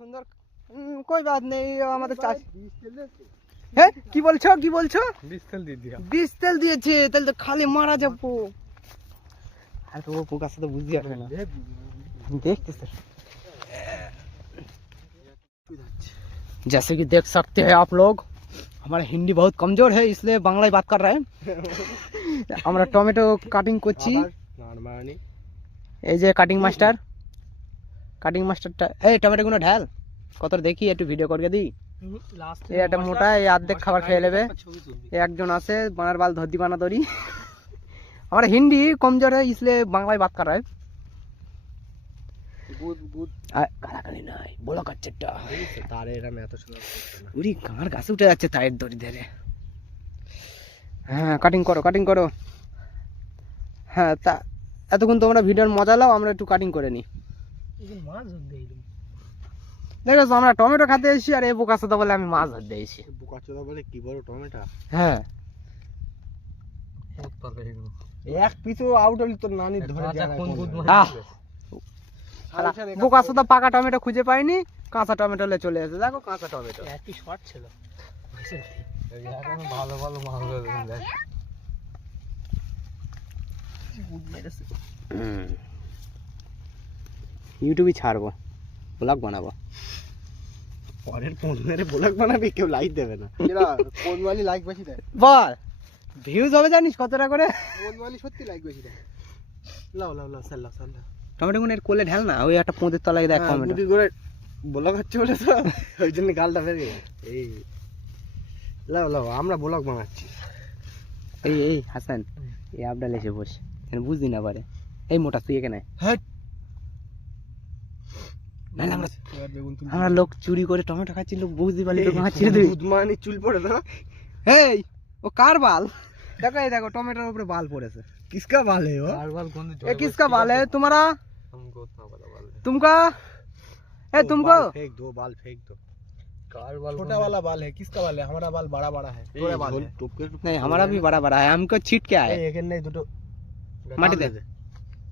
সুন্দর कोई बात नहीं আমাদের চাষ হ্যাঁ কি বলছো 20 তেল দিয়ে দিয়া 20 তেল দিয়েছে তাহলে তো খালি মারা যাবো আর তো ও পোকা সাথে বুঝতে পারবে না देखते सर जैसे कि देख सकते हैं आप लोग हमारा हिंदी बहुत कमजोर है इसलिए बांग्ला बात कर रहे हैं আমরা টমেটো কাটিং করছি এই যে কাটিং মাস্টারটা এই টমেটোগুলো ঢাল কত দেখি একটু ভিডিও করে দিই এই একটা মোটা এই অর্ধেক খাবার খেয়ে নেবে এই একজন আছে বানার বাল ধরদি বানা দড়ি हमारा हिंदी कमजोर है इसलिए बांग्ला बात कर रहा है গালাগালি নাই বলা কাচ্চেটা তারে এরা এত সুন্দর উড়ি কার গাছে উঠে যাচ্ছে তারের দড়ি ধরে হ্যাঁ কাটিং করো হ্যাঁ তা এতক্ষণ তোমরা ভিডিওর মজা লাও আমরা একটু কাটিং করে নিই দেখো আমরা টমেটো খেতে এসেছি আর এই বোকা চোদা বলে আমি মাছ ধরতে এসেছি বোকা চোদা বলে কি বড় টমেটো হ্যাঁ এক পিছু আউট হলি তোর নানি ধরে বোকা চোদা পাকা টমেটো খুঁজে পাইনি কাঁচা টমেটো লে চলে এসেছে দেখো কাঁচা টমেটো একই শর্ট ছিল ভালো মাল ইউটিউবে ছাড়বো ব্লগ বানাবো পরের ফোন মেরে ব্লগ বানাবি কেউ লাইক দেবে না কোন ওয়ালি লাইক বেশি দেয় বল ভিউজ হবে জানিস কতটা করে কোন ওয়ালি সত্যি লাইক বেশি দেয় লাও সাল্লা টমেটো গুনের কোলে ঢাল না ওই একটা পোঁদের তলায় দেখ টমেটো বুদ্ধি করে ব্লগ হচ্ছে বলে তো ওই জন্য গালটা ফেলে এই লাও আমরা ব্লগ বানাচ্ছি এই হাসান এই আপডাল এসে বস বুঝদি না পারে এই মোটা তুই এখানে হ্যাঁ আমরা লোক চুরি করে টমেটো খাচ্ছি লোক বুঝতে পারলি তো খাচ্ছি বুদমানি চুল পড়ে না এই ও কার বাল দেখো এই দেখো টমেটোর উপরে বাল পড়েছে किसका बाल है वो कार बाल कौन ये किसका बाल है तुम्हारा हमको उतना बड़ा बाल है तुमका ए तुमको बाल फेंक दो कार बाल छोटा वाला बाल है किसका बाल है हमारा बाल बड़ा बड़ा है थोड़ा बाल है नहीं हमारा भी बड़ा बड़ा है हमको छीट के आए एक नहीं দুটো মাটি দে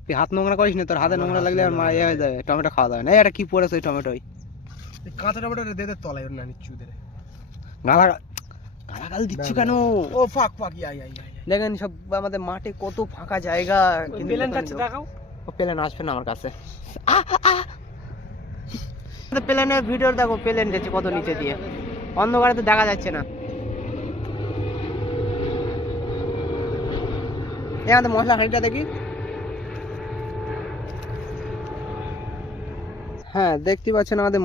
তুই হাত নোংরা করিস না তোর হাতে নোংরা লাগলে আর মা ইয়ে হয়ে যাবে টমেটো খাওয়া যাবে না এটা কি পড়েছে ওই টমেটোই কাঁচা টমেটো দে দে তলায় ওর নানি চুদে রে গালাগাল দিচ্ছ কেন ও ফাক ইয়া দেখেন সব আমাদের মাঠে কত ফাঁকা জায়গা প্লেন যাচ্ছে দেখাও ও প্লেন আসবে না আমার কাছে প্লেনের ভিডিও দেখো প্লেন যাচ্ছে কত নিচে দিয়ে অন্ধকারে তো দেখা যাচ্ছে না এই আমাদের মশলা হাঁড়িটা দেখি হ্যাঁ দেখতে পাচ্ছেন আমাদের